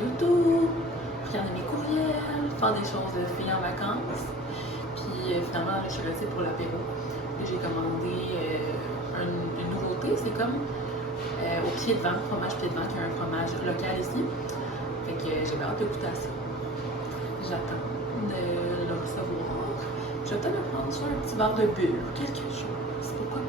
YouTube, regarder mes courriels, faire des choses de filles en vacances. Puis finalement, je suis restée pour l'apéro. J'ai commandé une nouveauté, c'est comme au pied de vent, fromage pied de vent, qui est un fromage local ici. Fait que j'ai hâte de goûter à ça. J'attends de le recevoir. Je vais peut-être me prendre sur un petit verre de bulle ou quelque chose. Pourquoi pas?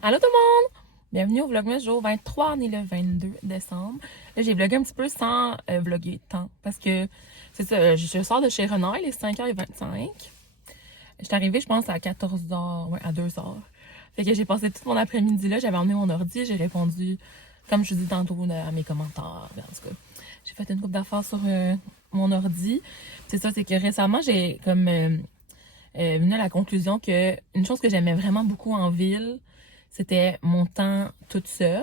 Allô tout le monde! Bienvenue au Vlogmas jour 23, on est le 22 décembre. Là, j'ai vlogué un petit peu sans vlogger tant parce que c'est ça, je sors de chez Renard, il est 5h25. Je suis arrivée, je pense, à 14h, ouais, à 2h. Fait que j'ai passé tout mon après-midi là, j'avais emmené mon ordi, j'ai répondu, comme je vous dis tantôt, à mes commentaires. En tout cas, j'ai fait une couple d'affaires sur mon ordi. C'est ça, c'est que récemment, j'ai comme venu à la conclusion que une chose que j'aimais vraiment beaucoup en ville, c'était mon temps toute seule.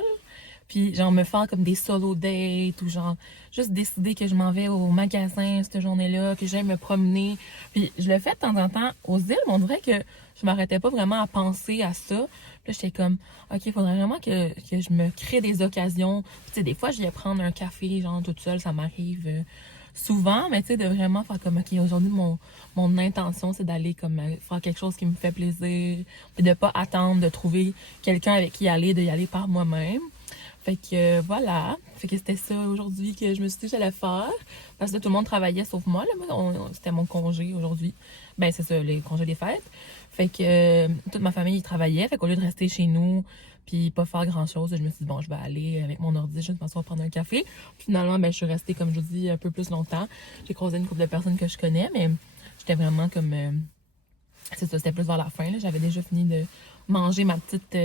Puis genre me faire comme des solo dates ou genre juste décider que je m'en vais au magasin cette journée-là, que j'aime me promener. Puis je le fais de temps en temps aux îles, mais on dirait que je m'arrêtais pas vraiment à penser à ça. Puis là, j'étais comme, OK, il faudrait vraiment que je me crée des occasions. Puis tu sais, des fois, je vais prendre un café, genre toute seule, ça m'arrive souvent, mais tu sais, de vraiment faire comme, OK, aujourd'hui, mon intention, c'est d'aller comme faire quelque chose qui me fait plaisir, puis de pas attendre de trouver quelqu'un avec qui aller, de y aller par moi-même. Fait que voilà, fait que c'était ça aujourd'hui que je me suis dit que j'allais faire, parce que là, tout le monde travaillait sauf moi, là, c'était mon congé aujourd'hui. Ben c'est ça, les congés des fêtes. Fait que toute ma famille y travaillait, fait qu'au lieu de rester chez nous puis pas faire grand chose, je me suis dit bon, je vais aller avec mon ordi, je vais m'asseoir prendre un café. Finalement, ben je suis restée, comme je vous dis, un peu plus longtemps. J'ai croisé une couple de personnes que je connais, mais j'étais vraiment comme c'est ça, c'était plus vers la fin, là. J'avais déjà fini de manger ma petite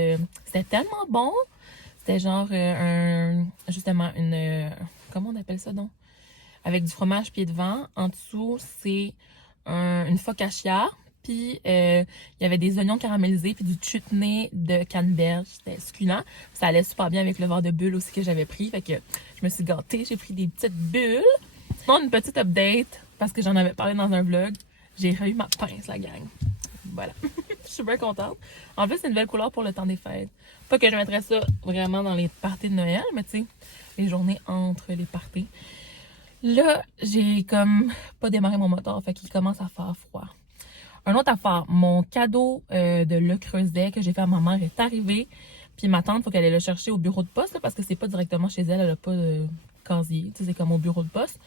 c'était tellement bon. C'était genre justement une comment on appelle ça donc? Avec du fromage pied de vent. En dessous, c'est une focaccia. Puis il y avait des oignons caramélisés puis du chutney de canneberge. C'était succulent. Ça allait super bien avec le verre de bulle aussi que j'avais pris. Fait que je me suis gâtée. J'ai pris des petites bulles. Sinon, une petite update, parce que j'en avais parlé dans un vlog. J'ai eu ma pince, la gang. Voilà. Je suis bien contente. En plus, c'est une belle couleur pour le temps des fêtes. Pas que je mettrais ça vraiment dans les parties de Noël, mais tu sais, les journées entre les parties. Là, j'ai comme pas démarré mon moteur, fait qu'il commence à faire froid. Un autre affaire, mon cadeau de Le Creuset que j'ai fait à ma mère est arrivé. Puis ma tante, faut qu'elle aille le chercher au bureau de poste, là, parce que c'est pas directement chez elle, elle a pas de casier, tu sais, c'est comme au bureau de poste.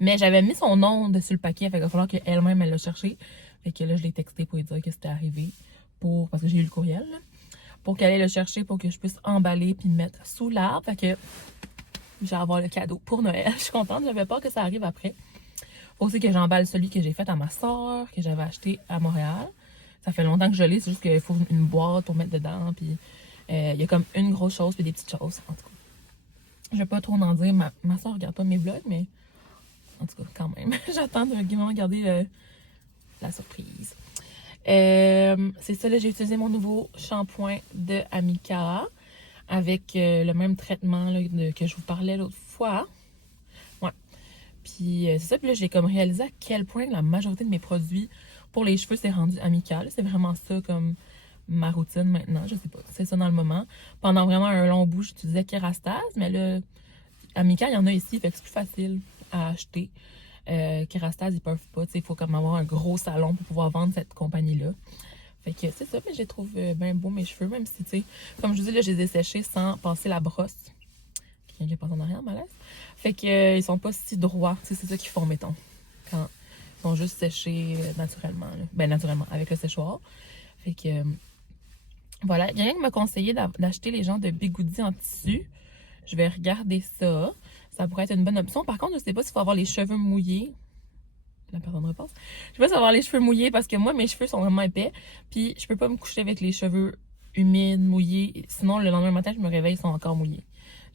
Mais j'avais mis son nom dessus le paquet, fait qu'il va falloir qu'elle-même elle le cherche. Fait que là, je l'ai texté pour lui dire que c'était arrivé, parce que j'ai eu le courriel, là, pour qu'elle aille le chercher pour que je puisse emballer puis mettre sous l'arbre. Fait que je vais avoir le cadeau pour Noël. Je suis contente, j'avais peur que ça arrive après. Faut aussi que j'emballe celui que j'ai fait à ma soeur, que j'avais acheté à Montréal. Ça fait longtemps que je l'ai, c'est juste qu'il faut une boîte pour mettre dedans. Puis il y a comme une grosse chose puis des petites choses. En tout cas, je vais pas trop en dire. Ma soeur regarde pas mes vlogs, mais en tout cas, quand même. J'attends de vraiment regarder la surprise. C'est ça, là, j'ai utilisé mon nouveau shampoing de Amika avec le même traitement là, que je vous parlais l'autre fois. Ouais. Puis c'est ça, puis là, j'ai comme réalisé à quel point la majorité de mes produits pour les cheveux, c'est rendu Amika. C'est vraiment ça comme ma routine maintenant. Je sais pas, c'est ça dans le moment. Pendant vraiment un long bout, j'utilisais Kerastase, mais là, Amika, il y en a ici, fait que c'est plus facile à acheter. Kerastase, ils peuvent pas, tu sais, il faut comme avoir un gros salon pour pouvoir vendre cette compagnie-là. Fait que c'est ça, mais je les trouve bien beaux mes cheveux, même si, tu sais, comme je vous dis, là, je les ai séchés sans passer la brosse. Quelqu'un qui passe en arrière, malaise. Fait que ils sont pas si droits, tu sais, c'est ça qu'ils font, mettons, quand ils sont juste séchés naturellement, là. Ben, naturellement, avec le séchoir. Fait que, voilà, il y a quelqu'un qui m'a conseillé d'acheter les genres de bigoudis en tissu. Je vais regarder ça. Ça pourrait être une bonne option. Par contre, je sais pas s'il faut avoir les cheveux mouillés. La personne repasse. Je sais pas si avoir les cheveux mouillés parce que moi, mes cheveux sont vraiment épais. Puis, je peux pas me coucher avec les cheveux humides, mouillés. Sinon, le lendemain matin, je me réveille, ils sont encore mouillés.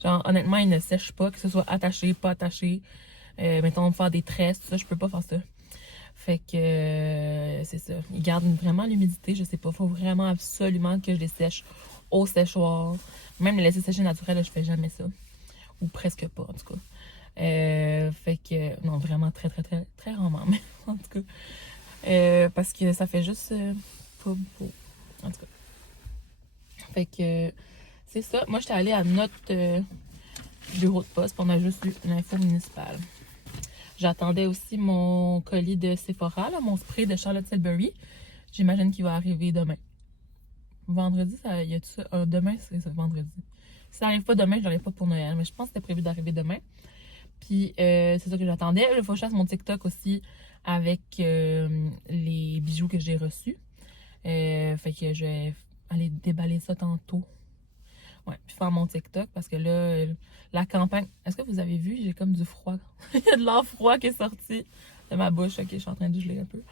Genre, honnêtement, ils ne sèchent pas, que ce soit attaché, pas attaché. Mettons, faire des tresses, tout ça, je peux pas faire ça. Fait que, c'est ça. Ils gardent vraiment l'humidité, je sais pas. Faut vraiment absolument que je les sèche au séchoir. Même les laisser sécher naturel, là, je fais jamais ça. Ou presque pas, en tout cas. Fait que, non, vraiment très, très, très, très rarement, mais en tout cas. Parce que ça fait juste pas beau. En tout cas. Fait que, c'est ça. Moi, j'étais allée à notre bureau de poste, puis on a juste eu l'info municipale. J'attendais aussi mon colis de Sephora, là, mon spray de Charlotte Tilbury. J'imagine qu'il va arriver demain. Vendredi, ça y a tout ça. Demain, c'est ça, vendredi. Si ça n'arrive pas demain, je l'aurai pas pour Noël, mais je pense que c'était prévu d'arriver demain. Puis c'est ça que j'attendais. Il faut que je fasse mon TikTok aussi avec les bijoux que j'ai reçus. Fait que je vais aller déballer ça tantôt. Ouais, puis faire mon TikTok parce que là, la campagne. Est-ce que vous avez vu? J'ai comme du froid. Il y a de l'air froid qui est sorti de ma bouche. Ok, je suis en train de geler un peu.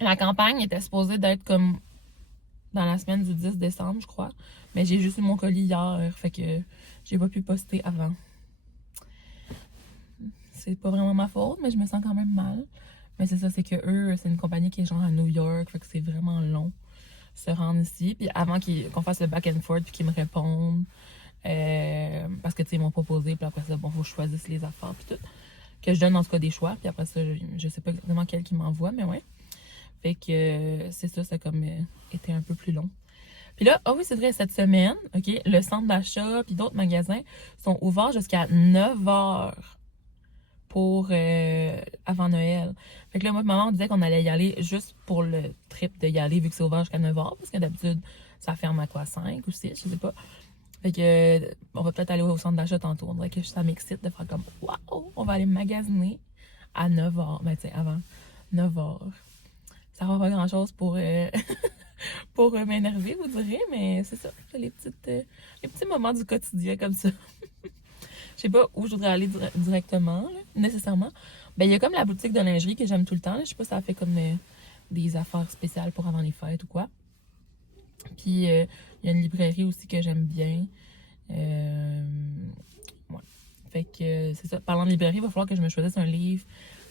La campagne était supposée d'être comme dans la semaine du 10 décembre, je crois. Mais j'ai juste eu mon colis hier, fait que j'ai pas pu poster avant. C'est pas vraiment ma faute, mais je me sens quand même mal. Mais c'est ça, c'est que eux, c'est une compagnie qui est genre à New York, fait que c'est vraiment long se rendre ici. Puis avant qu'on fasse le back and forth, puis qu'ils me répondent. Parce que, tu sais, ils m'ont proposé, puis après ça, bon, faut que je choisisse les affaires, puis tout. Que je donne en tout cas des choix, puis après ça, je sais pas exactement quel qui m'envoie, mais ouais. Fait que c'est ça, ça a comme été un peu plus long. Puis là, ah oui, c'est vrai, cette semaine, OK, le centre d'achat puis d'autres magasins sont ouverts jusqu'à 9h pour avant Noël. Fait que là, moi, maman, on disait qu'on allait y aller juste pour le trip de y aller vu que c'est ouvert jusqu'à 9h, parce que d'habitude, ça ferme à quoi, 5 ou 6, je sais pas. Fait que on va peut-être aller au centre d'achat tantôt. On dirait que ça m'excite de faire comme waouh, on va aller magasiner à 9h. Ben, tu sais, avant 9h. Ça va pas grand-chose pour, pour m'énerver, vous direz, mais c'est ça. Les petits moments du quotidien comme ça. Je sais pas où je voudrais aller directement, là, nécessairement. Ben, il y a comme la boutique de lingerie que j'aime tout le temps. Là. Je sais pas si ça fait comme des affaires spéciales pour avant les fêtes ou quoi. Puis, il y a une librairie aussi que j'aime bien. Ouais. Fait que c'est ça. Parlant de librairie, il va falloir que je me choisisse un livre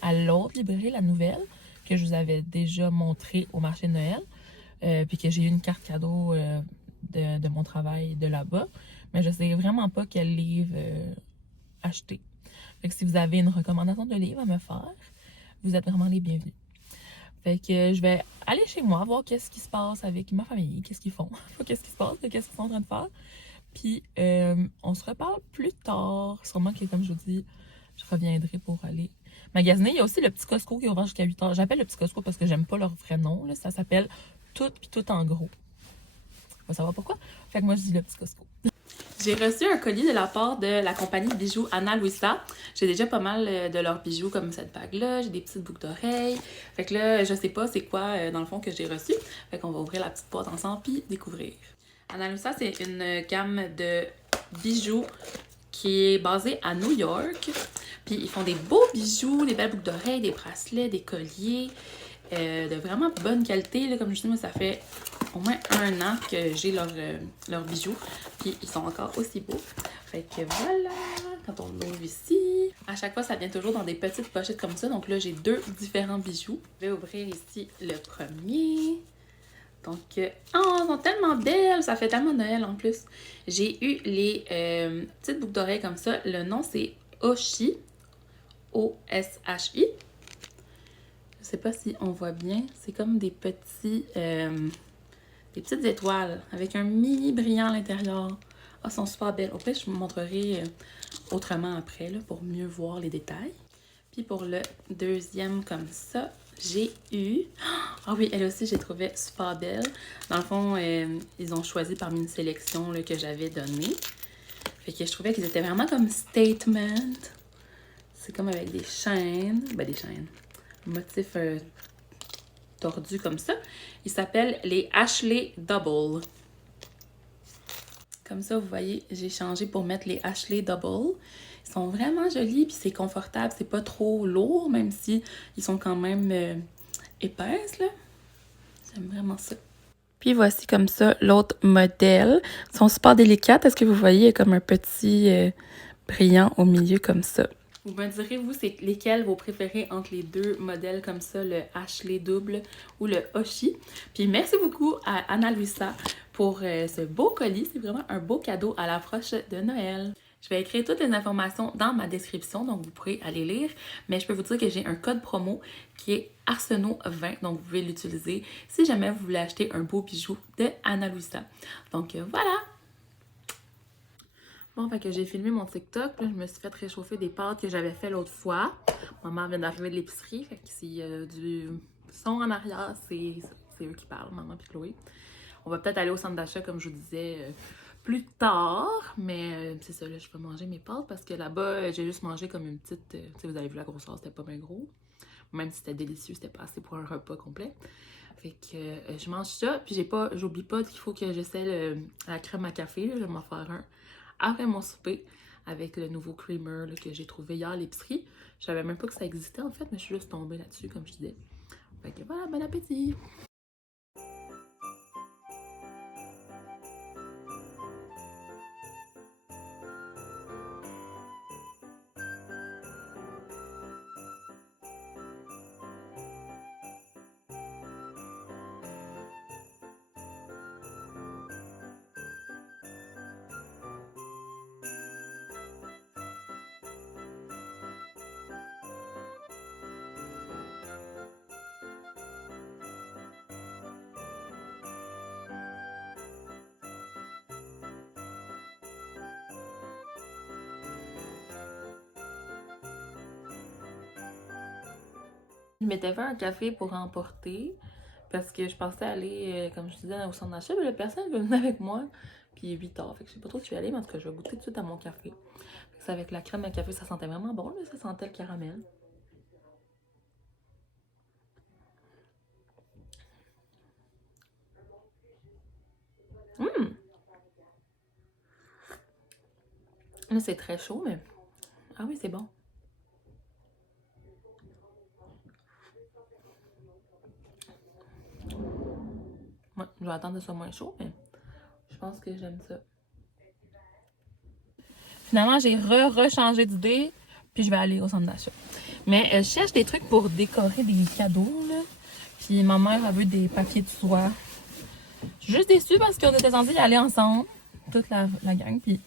à l'autre librairie, la nouvelle, que je vous avais déjà montré au marché de Noël. Puis que j'ai eu une carte cadeau de mon travail de là-bas. Mais je sais vraiment pas quel livre acheter. Fait que si vous avez une recommandation de livre à me faire, vous êtes vraiment les bienvenus. Fait que je vais aller chez moi, voir qu'est-ce qui se passe avec ma famille, qu'est-ce qu'ils font, qu'est-ce qui se passe, qu'est-ce qu'ils sont en train de faire. Puis on se reparle plus tard. Sûrement que, comme je vous dis, je reviendrai pour aller magasiner. Il y a aussi le petit Costco qui est ouvert jusqu'à 8h. J'appelle le petit Costco parce que j'aime pas leur vrai nom. Là. Ça s'appelle Tout puis Tout en gros. On va savoir pourquoi. Fait que moi, je dis le petit Costco. J'ai reçu un colis de la part de la compagnie de bijoux Ana Luisa. J'ai déjà pas mal de leurs bijoux comme cette bague-là. J'ai des petites boucles d'oreilles. Fait que là, je sais pas c'est quoi dans le fond que j'ai reçu. Fait qu'on va ouvrir la petite boîte ensemble puis découvrir. Ana Luisa, c'est une gamme de bijoux qui est basée à New York. Puis ils font des beaux bijoux, des belles boucles d'oreilles, des bracelets, des colliers. De vraiment bonne qualité. Là, comme je dis, moi, ça fait au moins 1 an que j'ai leurs bijoux. Puis ils sont encore aussi beaux. Fait que voilà, quand on l'ouvre ici, à chaque fois, ça vient toujours dans des petites pochettes comme ça. Donc là, j'ai 2 différents bijoux. Je vais ouvrir ici le premier. Donc, oh, elles sont tellement belles! Ça fait tellement Noël en plus. J'ai eu les petites boucles d'oreilles comme ça. Le nom, c'est Oshi. O-S-H-I. Je sais pas si on voit bien. C'est comme des petites étoiles avec un mini brillant à l'intérieur. Ah, elles sont super belles. Au pire, je vous montrerai autrement après là, pour mieux voir les détails. Puis pour le deuxième comme ça, j'ai eu... Ah oui, elle aussi, j'ai trouvé super belle. Dans le fond, ils ont choisi parmi une sélection là, que j'avais donnée. Fait que je trouvais qu'ils étaient vraiment comme statement. C'est comme avec des chaînes. Ben, des chaînes. Motif tordu comme ça. Ils s'appellent les Ashley Double. Comme ça, vous voyez, j'ai changé pour mettre les Ashley Double. Ils sont vraiment jolis, puis c'est confortable, c'est pas trop lourd, même si ils sont quand même épaisses, là. J'aime vraiment ça. Puis voici comme ça l'autre modèle. Ils sont super délicates. Est-ce que vous voyez, il y a comme un petit brillant au milieu comme ça. Vous me direz, vous, c'est lesquels vos préférés entre les deux modèles comme ça, le Ashley double ou le Oshi. Puis merci beaucoup à Ana Luisa pour ce beau colis. C'est vraiment un beau cadeau à l'approche de Noël. Je vais écrire toutes les informations dans ma description, donc vous pourrez aller lire. Mais je peux vous dire que j'ai un code promo qui est Arsenault20, donc vous pouvez l'utiliser si jamais vous voulez acheter un beau bijou de Ana Luisa. Donc voilà! Bon, fait que j'ai filmé mon TikTok, là, je me suis fait réchauffer des pâtes que j'avais fait l'autre fois. Maman vient d'arriver de l'épicerie, fait que s'il y a du son en arrière, c'est eux qui parlent, maman et Chloé. On va peut-être aller au centre d'achat, comme je vous disais, plus tard, mais c'est ça, là, je peux manger mes pâtes parce que là-bas, j'ai juste mangé comme une petite... tu sais, vous avez vu la grosseur, c'était pas bien gros. Même si c'était délicieux, c'était pas assez pour un repas complet. Fait que je mange ça, puis j'oublie pas qu'il faut que j'essaie la crème à café, là, je vais m'en faire un après mon souper avec le nouveau creamer là, que j'ai trouvé hier à l'épicerie. Je savais même pas que ça existait en fait, mais je suis juste tombée là-dessus, comme je disais. Fait que voilà, bon appétit! Je m'étais fait un café pour emporter parce que je pensais aller, comme je disais, au centre d'achat, mais la personne veut venir avec moi. Puis il est 8h, fait que je sais pas trop où je suis allée, mais en tout cas, je vais goûter tout de suite à mon café. C'est avec la crème à café, ça sentait vraiment bon, là, ça sentait le caramel. Là, c'est très chaud, mais... Ah oui, c'est bon. Ouais, je vais attendre que ce soit moins chaud, mais je pense que j'aime ça. Finalement, j'ai rechangé d'idée, puis je vais aller au centre d'achat. Mais je cherche des trucs pour décorer des cadeaux, là. Puis ma mère a vu des papiers de soie. Je suis juste déçue parce qu'on était censés y aller ensemble, toute la gang, puis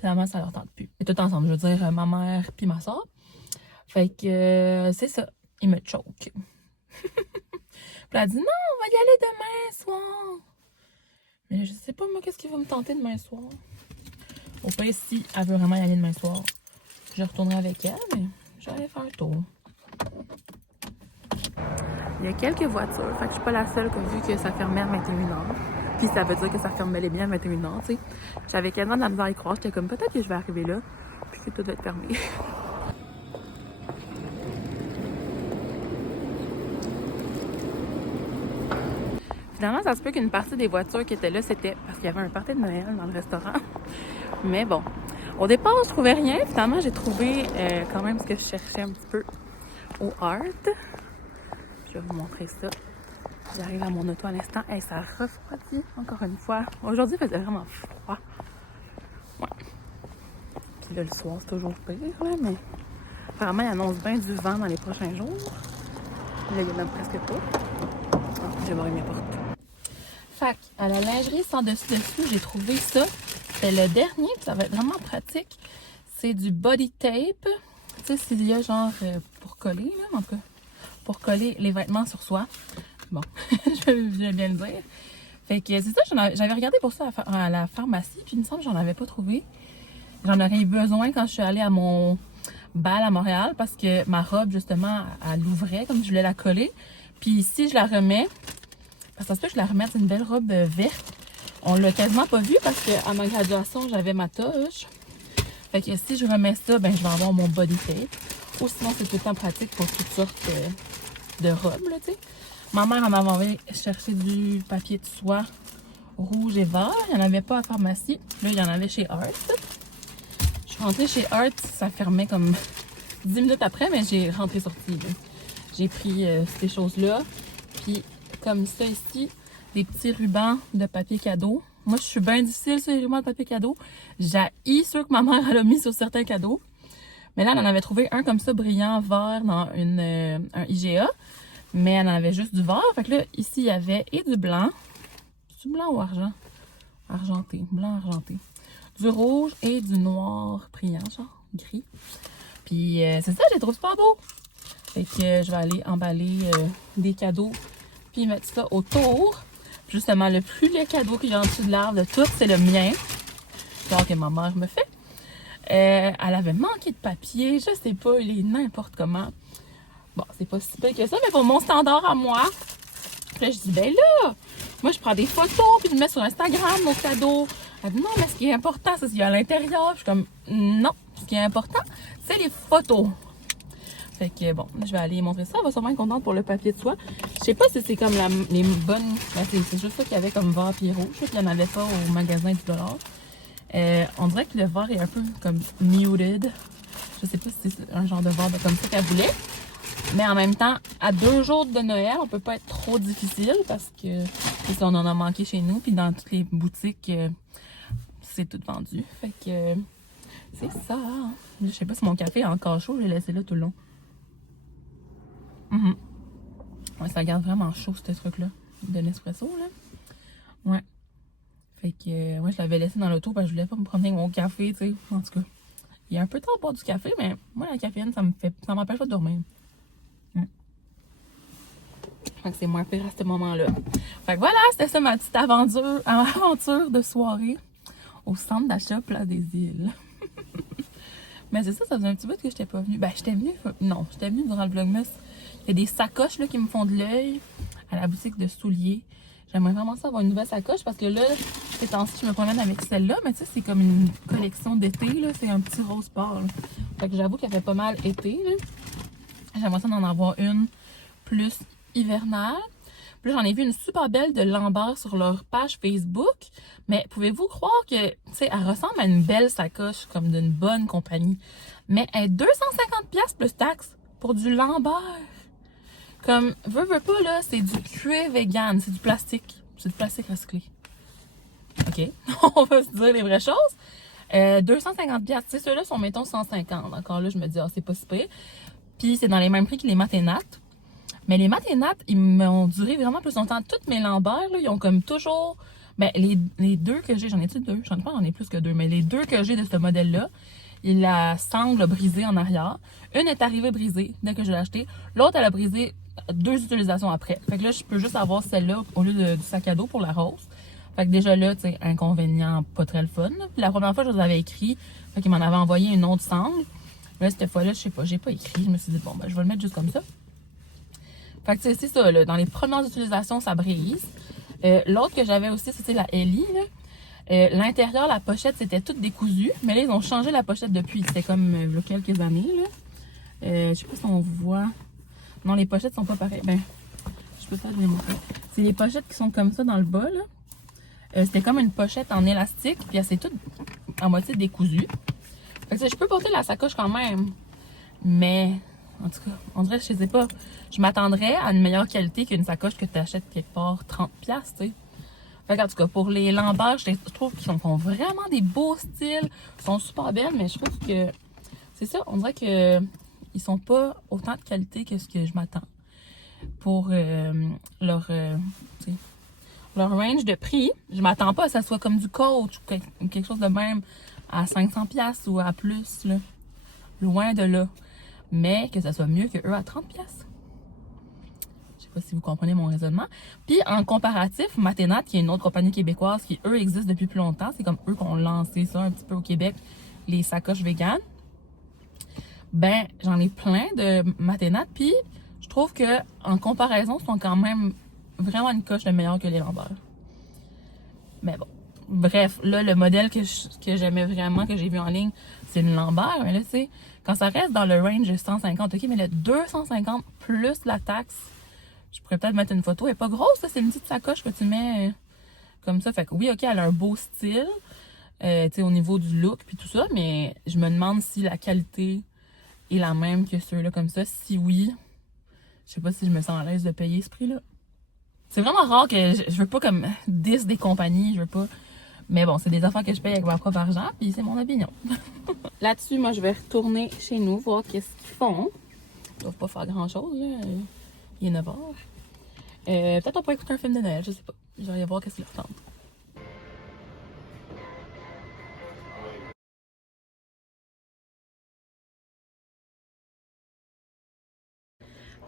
finalement, ça leur tente plus. Et tout ensemble, je veux dire, ma mère puis ma soeur. Fait que c'est ça, ils me choke. Puis elle a dit, non, on va y aller demain soir. Mais je sais pas, moi, qu'est-ce qui va me tenter demain soir. Au pire, si elle veut vraiment y aller demain soir, je retournerai avec elle, mais je vais aller faire un tour. Il y a quelques voitures, fait que je suis pas la seule, vu que ça fermait à 21h. Puis ça veut dire que ça fermait les bien à 21h, tu sais. J'avais quasiment de la misère à y croire, j'étais comme peut-être que je vais arriver là, puis que tout va être fermé. Finalement, ça se peut qu'une partie des voitures qui étaient là, c'était parce qu'il y avait un party de Noël dans le restaurant. Mais bon, au départ, je trouvais rien. Finalement, j'ai trouvé quand même ce que je cherchais un petit peu au Art. Je vais vous montrer ça. J'arrive à mon auto à l'instant. Hey, ça refroidit encore une fois. Aujourd'hui, il faisait vraiment froid. Ouais. Puis là, le soir, c'est toujours pire, là, mais apparemment, il annonce bien du vent dans les prochains jours. Là, il y en a presque pas. Je vais barrer mes portes. Fait à la lingerie sans dessus-dessous, j'ai trouvé ça. C'est le dernier, ça va être vraiment pratique. C'est du body tape. Tu sais, s'il y a genre pour coller, là, en tout cas, pour coller les vêtements sur soi. Bon, je vais bien le dire. Fait que c'est ça, j'avais regardé pour ça à la pharmacie, puis il me semble que j'en avais pas trouvé. J'en aurais eu besoin quand je suis allée à mon bal à Montréal, parce que ma robe, justement, elle l'ouvrait comme je voulais la coller. Puis si je la remets, parce que ça se peut que je la remette, c'est une belle robe verte. On l'a quasiment pas vu parce qu'à ma graduation, j'avais ma toche. Fait que si je remets ça, ben je vais avoir mon body tape. Ou sinon, c'est tout le temps pratique pour toutes sortes de robes, là, tu sais. Ma mère en m'avait envoyé chercher du papier de soie rouge et vert. Il n'y en avait pas à la pharmacie. Là, il y en avait chez Art. Je suis rentrée chez Art, ça fermait comme 10 minutes après, mais j'ai rentré-sorti. J'ai pris ces choses-là. Puis, comme ça ici, des petits rubans de papier cadeau. Moi, je suis bien difficile sur les rubans de papier cadeau. J'haïs ceux que ma mère elle a mis sur certains cadeaux. Mais là, elle en avait trouvé un comme ça, brillant, vert, dans un IGA. Mais elle en avait juste du vert. Fait que là, ici, il y avait et du blanc. Du blanc ou argent? Argenté. Blanc argenté. Du rouge et du noir brillant, genre gris. Puis c'est ça, je les trouve super beaux. Fait que je vais aller emballer des cadeaux. Puis mettre ça autour. Puis justement, le plus laid cadeau qu'il y a en dessous de l'arbre de tout, c'est le mien. Genre que ma mère me fait. Elle avait manqué de papier. Je sais pas, il est n'importe comment. Bon, c'est pas si pire que ça, mais pour mon standard à moi. Puis là, je dis, ben là, moi, je prends des photos, puis je mets sur Instagram nos cadeaux. Elle dit, non, mais ce qui est important, c'est ce qu'il y a à l'intérieur. Puis je suis comme, non, ce qui est important, c'est les photos. Fait que bon, je vais aller montrer ça. Elle va sûrement être contente pour le papier de soie. Je sais pas si c'est comme les bonnes. Ben, c'est juste ça qu'il y avait comme vert et rouge. Je sais qu'il n'y en avait pas au magasin du dollar. On dirait que le vert est un peu comme muted. Je sais pas si c'est un genre de vert comme ça qu'elle voulait. Mais en même temps, à 2 jours de Noël, on peut pas être trop difficile parce que ça, on en a manqué chez nous. Puis dans toutes les boutiques, c'est tout vendu. Fait que c'est ça. Je sais pas si mon café est encore chaud. Je l'ai laissé là tout le long. Ouais, ça garde vraiment chaud, ce truc-là. De Nespresso, là. Ouais. Fait que, ouais, je l'avais laissé dans l'auto parce que je voulais pas me promener avec mon café, tu sais. En tout cas, il y a un peu de temps pour boire du café, mais moi, la caféine, ça m'empêche pas de dormir. Fait que c'est moins pire à ce moment-là. Fait que voilà, c'était ça ma petite aventure de soirée au centre d'achat Place des Îles. Mais c'est ça, ça faisait un petit bout que j'étais pas venue. Ben, j'étais venue durant le Vlogmas. Il y a des sacoches là, qui me font de l'œil à la boutique de souliers. J'aimerais vraiment ça avoir une nouvelle sacoche parce que là, ces temps-ci, je me promène avec celle-là, mais tu sais, c'est comme une collection d'été, là. C'est un petit rose pâle. Fait que j'avoue qu'elle fait pas mal été, là. J'aimerais ça d'en avoir une plus hivernale. Puis là, j'en ai vu une super belle de Lambert sur leur page Facebook. Mais pouvez-vous croire que, tu sais, elle ressemble à une belle sacoche, comme d'une bonne compagnie. Mais elle est 250$ plus taxes pour du Lambert. Comme, veux pas, là, c'est du cuir vegan, c'est du plastique. C'est du plastique recyclé. OK, on va se dire les vraies choses. 250$, tu sais, ceux-là sont, mettons, 150$. Encore là, je me dis, ah, c'est pas si pire. Puis c'est dans les mêmes prix que les mat et nat. Mais les mat et nat, ils m'ont duré vraiment plus longtemps. Toutes mes Lambert, là, ils ont comme toujours... Ben, les deux que j'ai, j'en ai-tu deux? J'en ai plus que deux, mais les deux que j'ai de ce modèle-là, la sangle a brisé en arrière. Une est arrivée brisée dès que je l'ai achetée. L'autre, elle a brisé 2 utilisations après. Fait que là, je peux juste avoir celle-là au lieu du sac à dos pour la rose. Fait que déjà là, tu sais, inconvénient pas très le fun. Puis la première fois, je vous avais écrit. Fait qu'il m'en avait envoyé une autre sangle. Mais là, cette fois-là, je sais pas, j'ai pas écrit. Je me suis dit, bon, ben, je vais le mettre juste comme ça. Fait que c'est ça, là. Dans les premières utilisations, ça brise. L'autre que j'avais aussi, c'était la Ellie, là. L'intérieur, la pochette, c'était toute décousue. Mais là, ils ont changé la pochette depuis. C'était comme il y a quelques années, là. Je sais pas si on voit. Non, les pochettes sont pas pareilles. Ben, je peux pas les montrer. C'est les pochettes qui sont comme ça dans le bas, là. C'était comme une pochette en élastique. Puis elle s'est toute en moitié décousue. Fait que je peux porter la sacoche quand même. Mais, en tout cas, on dirait que je sais pas. Je m'attendrais à une meilleure qualité qu'une sacoche que tu achètes quelque part 30$, tu sais. Fait qu'en tout cas, pour les Lambert, je trouve qu'ils font vraiment des beaux styles. Ils sont super belles, mais je trouve que c'est ça. On dirait que ils sont pas autant de qualité que ce que je m'attends. Pour leur range de prix, je m'attends pas à ce que ça soit comme du coach ou quelque chose de même à 500$ ou à plus, là. Loin de là. Mais que ça soit mieux que eux à 30$. Je sais pas si vous comprenez mon raisonnement. Puis en comparatif, Mat et Nat, qui est une autre compagnie québécoise qui, eux, existent depuis plus longtemps. C'est comme eux qui ont lancé ça un petit peu au Québec, les sacoches véganes. Ben, j'en ai plein de Mat et Nat. Puis je trouve que en comparaison, ils sont quand même vraiment une coche de meilleur que les Lambert. Mais bon. Bref, là, le modèle que j'aimais vraiment, que j'ai vu en ligne, c'est une Lambert. Mais là, tu sais, quand ça reste dans le range de 150, ok, mais le 250 plus la taxe, je pourrais peut-être mettre une photo. Elle est pas grosse, c'est une petite sacoche que tu mets comme ça. Fait que oui, ok, elle a un beau style, tu sais, au niveau du look puis tout ça, mais je me demande si la qualité est la même que ceux-là comme ça. Si oui, je sais pas si je me sens à l'aise de payer ce prix-là. C'est vraiment rare que je veux pas comme 10 des compagnies, je veux pas. Mais bon, c'est des affaires que je paye avec ma propre argent, puis c'est mon opinion. Là-dessus, moi, je vais retourner chez nous, voir qu'est-ce qu'ils font. Ils doivent pas faire grand-chose, là. Il est 9h. Peut-être on pourrait écouter un film de Noël, je sais pas. Je vais aller voir qu'est-ce qu'ils leur tente.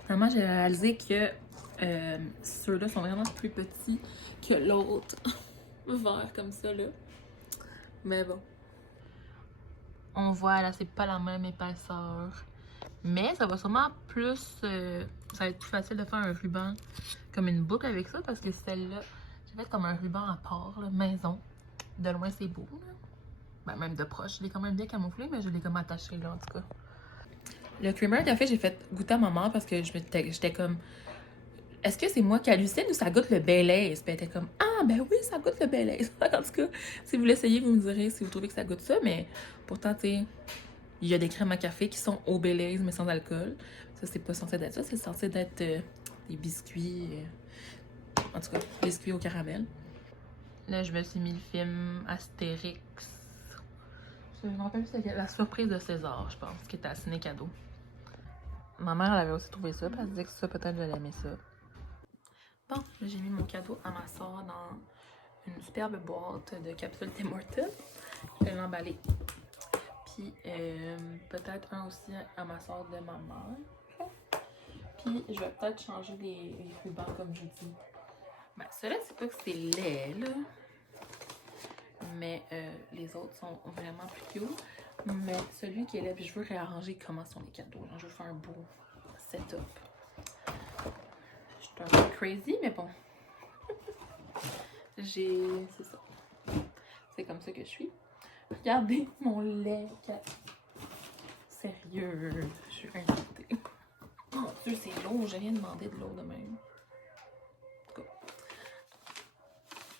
Finalement, j'ai réalisé que ceux-là sont vraiment plus petits que l'autre. Vert comme ça, là. Mais bon. On voit, là, c'est pas la même épaisseur. Mais ça va sûrement plus... ça va être plus facile de faire un ruban comme une boucle avec ça, parce que celle-là, j'ai fait comme un ruban à part, là, maison. De loin, c'est beau, là. Ben, même de proche, je l'ai quand même bien camouflé, mais je l'ai comme attaché, là, en tout cas. Le creamer café, j'ai fait goûter à maman parce que j'étais comme... Est-ce que c'est moi qui hallucine ou ça goûte le Baileys? Puis elle était comme, ah, ben oui, ça goûte le Baileys. En tout cas, si vous l'essayez, vous me direz si vous trouvez que ça goûte ça, mais pourtant, tu sais, il y a des crèmes à café qui sont au Baileys, mais sans alcool. Ça, c'est pas censé être ça, c'est censé être des biscuits, en tout cas, biscuits au caramel. Là, je me suis mis le film Astérix. Je me rappelle, c'est la surprise de César, je pense, qui était à Ciné Cadeau. Ma mère, elle avait aussi trouvé ça, puis elle disait que ça, peut-être, j'allais aimer ça. Bon, j'ai mis mon cadeau à ma soeur dans une superbe boîte de capsules Tim Hortons. Je vais l'emballer. Puis peut-être un aussi à ma soeur de ma mère. Puis je vais peut-être changer les rubans comme je dis. Ben, ceux-là, c'est pas que c'est laid, là. Mais les autres sont vraiment plus cute. Mais celui qui est là, puis je veux réarranger comment sont les cadeaux. Là. Je veux faire un beau setup. Je suis un peu crazy, mais bon. C'est ça. C'est comme ça que je suis. Regardez mon lait. Sérieux, je suis inquiétée. Mon Dieu, c'est lourd. J'ai rien demandé de l'eau de même. En tout cas.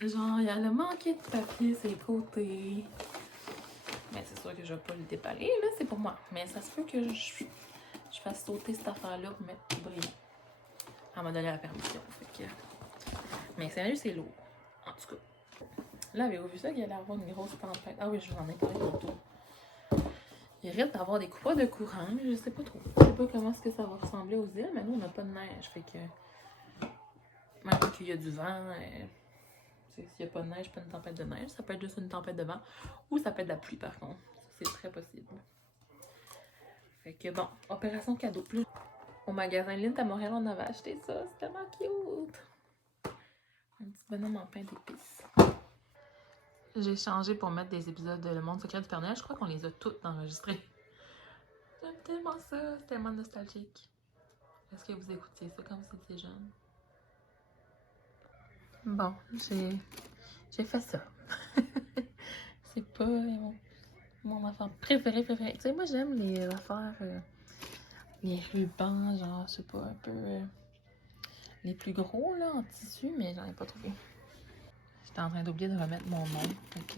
Genre, il y a le manqué de papier sur les côtés. Mais c'est sûr que je vais pas le déballer, là. C'est pour moi. Mais ça se peut que je fasse sauter cette affaire-là pour mettre brillant. Elle m'a donné la permission. Fait que... Mais sérieux, c'est lourd. En tout cas. Là, avez-vous vu ça qu'il allait avoir une grosse tempête? Ah oui, je vous en ai parlé tantôt. Il risque d'avoir des coupures de courant, mais je sais pas trop. Je sais pas comment est-ce que ça va ressembler aux îles, mais nous, on n'a pas de neige. Fait que... Même qu'il y a du vent, s'il n'y a pas de neige, pas une tempête de neige. Ça peut être juste une tempête de vent. Ou ça peut être de la pluie, par contre. C'est très possible. Fait que bon, opération cadeau. Plus au magasin Lint à Montréal, on avait acheté ça. C'est tellement cute. Un petit bonhomme en pain d'épices. J'ai changé pour mettre des épisodes de Le Monde Secret du Père Noël. Je crois qu'on les a toutes enregistrés. J'aime tellement ça. C'est tellement nostalgique. Est-ce que vous écoutiez ça quand vous étiez jeune? Bon, j'ai fait ça. C'est pas mon affaire préférée. Tu sais, moi, j'aime les affaires, les rubans, genre, je sais pas, un peu les plus gros, là, en tissu, mais j'en ai pas trouvé. J'étais en train d'oublier de remettre mon nom, fait que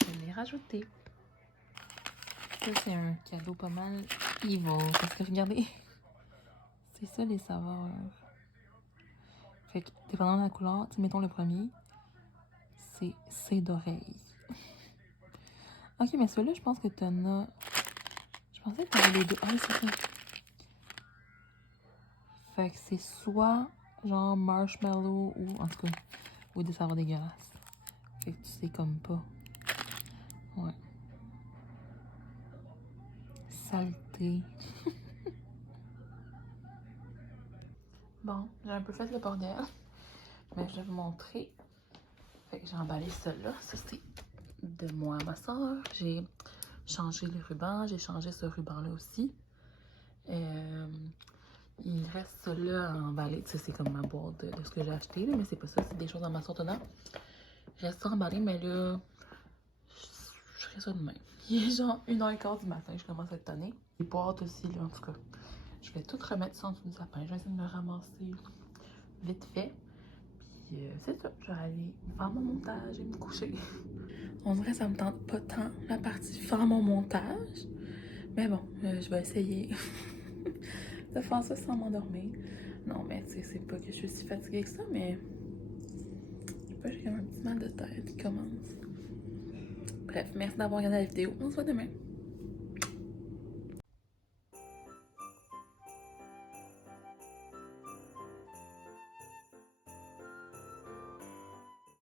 je l'ai rajouté. Ça, c'est un cadeau pas mal evil, parce que regardez, c'est ça les saveurs. Fait que, dépendant de la couleur, mettons le premier, c'est d'oreille. Ok, mais celui-là, je pense que t'en as... Je pensais que t'avais les deux. Ah oui, c'est ça. Fait que c'est soit genre marshmallow ou en tout cas, ou des saveurs dégueulasses. Fait que tu sais comme pas. Ouais. Saleté. Bon, j'ai un peu fait le bordel. Mais je vais vous montrer. Fait que j'ai emballé celle-là. Ça, c'est de moi à ma soeur. J'ai changé les rubans. J'ai changé ce ruban-là aussi. Il reste celui-là à emballer. Tu sais, c'est comme ma boîte de ce que j'ai acheté, là, mais c'est pas ça. C'est des choses dans ma sorte dedans. Il reste ça emballé, mais là, je ferai ça demain. Il est genre 1h15 du matin. Je commence à être tannée. Les boîtes aussi, là, en tout cas. Je vais tout remettre ça en dessous du sapin. Je vais essayer de me ramasser vite fait. Puis c'est ça. Je vais aller faire mon montage et me coucher. On dirait que ça me tente pas tant la partie faire mon montage. Mais bon, je vais essayer de faire ça sans m'endormir. Non, mais tu sais, c'est pas que je suis si fatiguée que ça, mais je sais pas, j'ai comme un petit mal de tête. commence. Bref, merci d'avoir regardé la vidéo. On se voit demain.